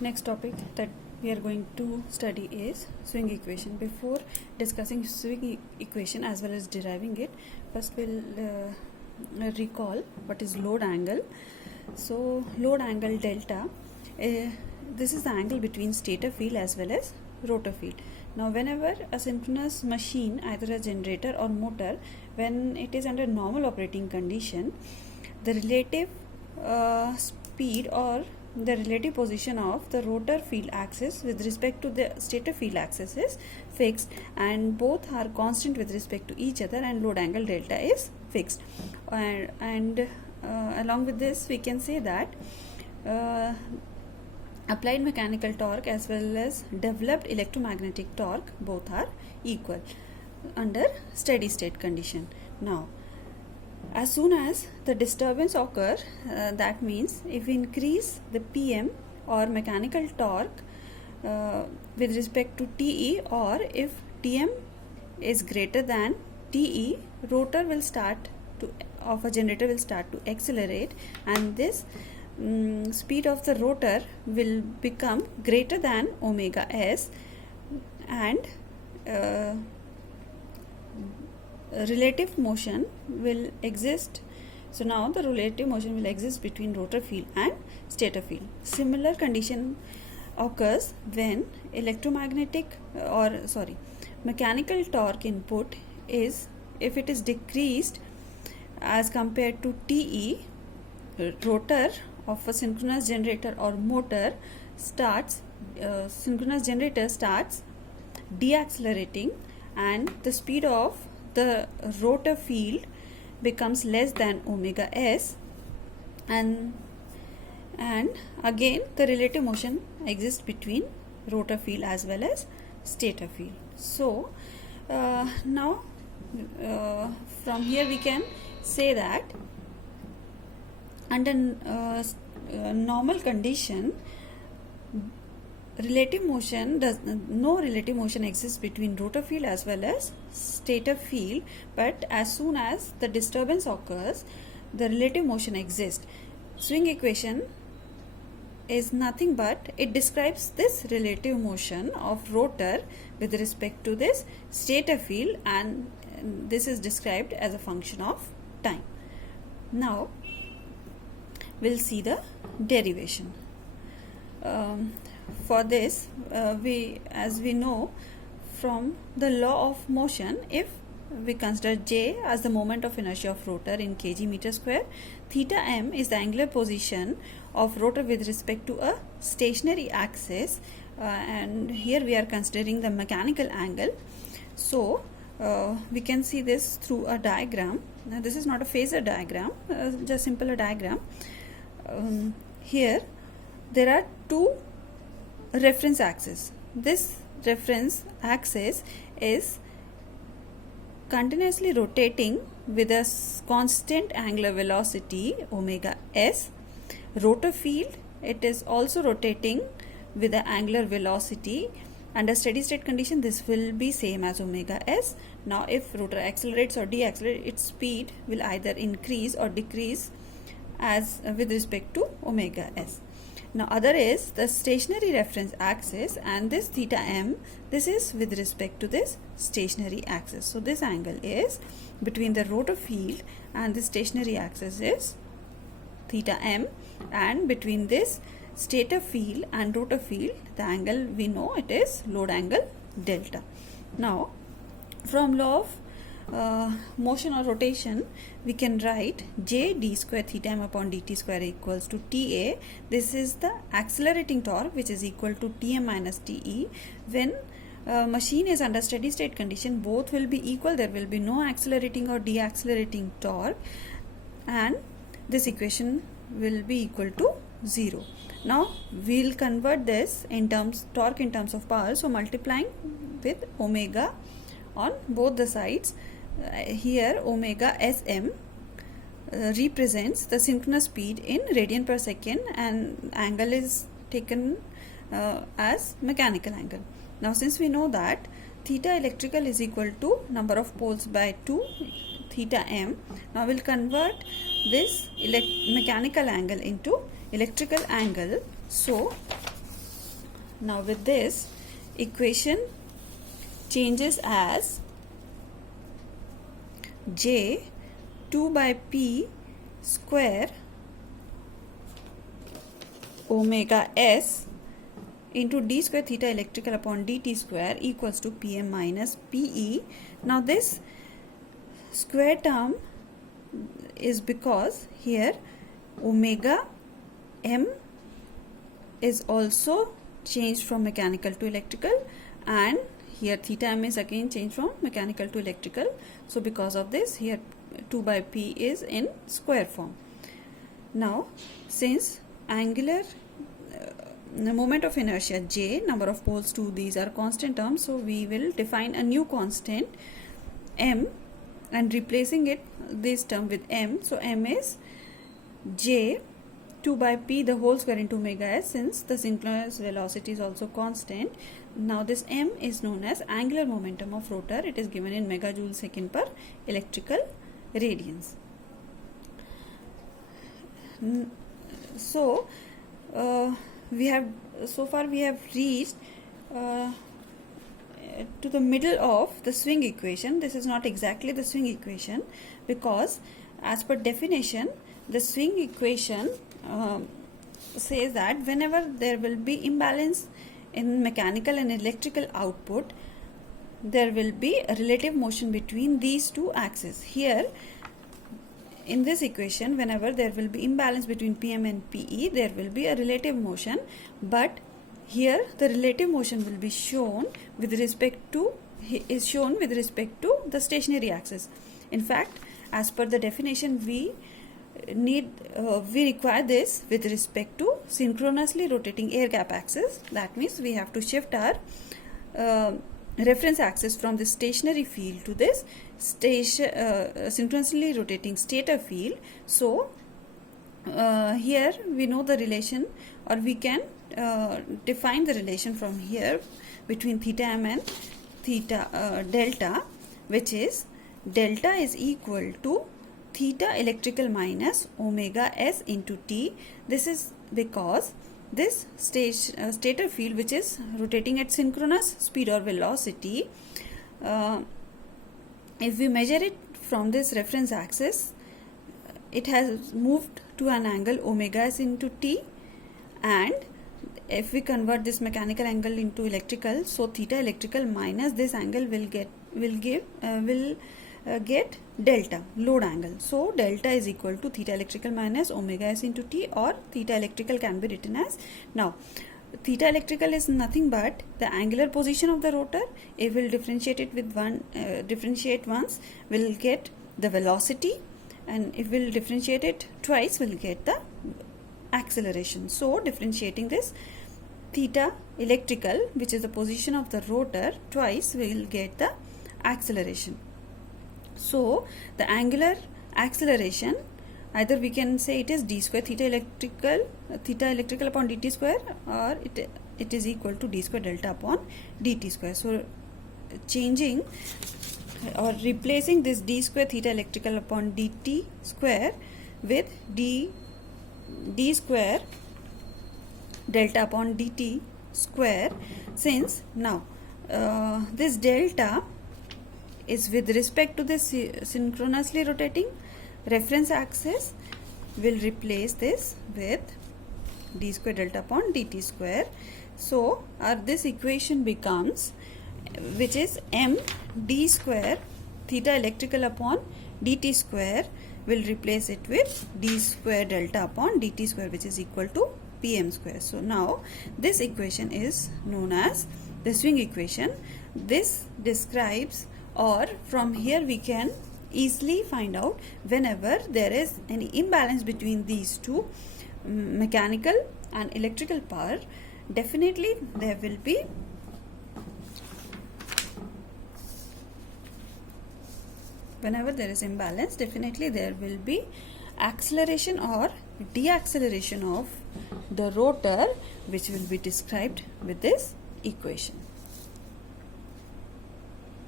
Next topic that we are going to study is swing equation. Before discussing swing equation as well as deriving it, first we'll recall what is load angle. So load angle delta, this is the angle between stator field as well as rotor field. Now whenever a synchronous machine, either a generator or motor, when it is under normal operating condition, the relative speed or the relative position of the rotor field axis with respect to the stator field axis is fixed, and both are constant with respect to each other, and load angle delta is fixed. And along with this we can say that applied mechanical torque as well as developed electromagnetic torque both are equal under steady state condition. Now as soon as the disturbance occur, that means if we increase the PM or mechanical torque with respect to TE, or if TM is greater than TE, rotor will start to of a generator will start to accelerate, and this speed of the rotor will become greater than omega s, and relative motion will exist. So now the relative motion will exist between rotor field and stator field. Similar condition occurs when mechanical torque input is, if it is decreased as compared to TE, rotor of a synchronous generator or motor starts deaccelerating, and the speed of the rotor field becomes less than omega s, and again the relative motion exists between rotor field as well as stator field. So now from here we can say that under normal condition no relative motion exists between rotor field as well as stator field, but as soon as the disturbance occurs, the relative motion exists. Swing equation is nothing but it describes this relative motion of rotor with respect to this stator field, and this is described as a function of time. Now we'll see the derivation. For this, as we know from the law of motion, if we consider J as the moment of inertia of rotor in kg meter square, theta m is the angular position of rotor with respect to a stationary axis, and here we are considering the mechanical angle. So we can see this through a diagram. Now this is not a phasor diagram, just simple a diagram. Here there are two reference axis. This reference axis is continuously rotating with a constant angular velocity omega s. Rotor field, it is also rotating with the angular velocity. Under steady state condition this will be same as omega s. Now if rotor accelerates or deaccelerates, its speed will either increase or decrease as with respect to omega s. Now other is the stationary reference axis, and this theta m, this is with respect to this stationary axis. So this angle is between the rotor field and the stationary axis is theta m, and between this stator field and rotor field the angle we know it is load angle delta. Now from law of motion or rotation we can write J d square theta m upon dt square equals to Ta. This is the accelerating torque which is equal to Tm minus Te. When machine is under steady state condition, both will be equal, there will be no accelerating or deaccelerating torque, and this equation will be equal to 0. Now we'll convert this in terms torque in terms of power, so multiplying with omega on both the sides. Here omega sm represents the synchronous speed in radian per second, and angle is taken as mechanical angle. Now since we know that theta electrical is equal to number of poles by 2 theta m, now we'll convert this mechanical angle into electrical angle. So Now with this equation changes as J 2 by P square omega S into d square theta electrical upon dt square equals to Pm minus Pe. Now this square term is because here omega M is also changed from mechanical to electrical, and here theta M is again changed from mechanical to electrical. So because of this, here 2 by P is in square form. Now since angular the moment of inertia J, number of poles to these are constant terms, so we will define a new constant M and replacing it this term with M. So M is J 2 by P the whole square into omega S, since the synchronous velocity is also constant. Now this M is known as angular momentum of rotor. It is given in megajoule second per electrical radians. So we have reached to the middle of the swing equation. This is not exactly the swing equation, because as per definition the swing equation says that whenever there will be imbalance in mechanical and electrical output, there will be a relative motion between these two axes. Here in this equation, whenever there will be imbalance between Pm and Pe, there will be a relative motion, but here the relative motion will be shown with respect to the stationary axis. In fact, as per the definition, we require this with respect to synchronously rotating air gap axis. That means we have to shift our reference axis from the stationary field to this synchronously rotating stator field. So here we know the relation, or we can define the relation from here between theta m and theta delta, which is delta is equal to theta electrical minus omega S into T. This is because this stator field, which is rotating at synchronous speed or velocity, if we measure it from this reference axis, it has moved to an angle omega S into T, and if we convert this mechanical angle into electrical, so theta electrical minus this angle will get delta, load angle. So delta is equal to theta electrical minus omega S into T, or theta electrical can be written as, now theta electrical is nothing but the angular position of the rotor. If we'll differentiate it with differentiate once, we'll get the velocity, and if we'll differentiate it twice, we'll get the acceleration. So differentiating this theta electrical, which is the position of the rotor, twice, we will get the acceleration. So the angular acceleration, either we can say it is d square theta electrical upon dt square, or it is equal to d square delta upon dt square. So changing or replacing this d square theta electrical upon dt square with d square delta upon dt square, since now this delta is with respect to this synchronously rotating reference axis, will replace this with d square delta upon dt square. So this equation becomes, which is m d square theta electrical upon dt square, will replace it with d square delta upon dt square, which is equal to Pm square. So now this equation is known as the swing equation. This describes, or from here we can easily find out whenever there is any imbalance between these two, mechanical and electrical power, definitely there will be whenever there is imbalance, definitely there will be acceleration or deacceleration of the rotor, which will be described with this equation.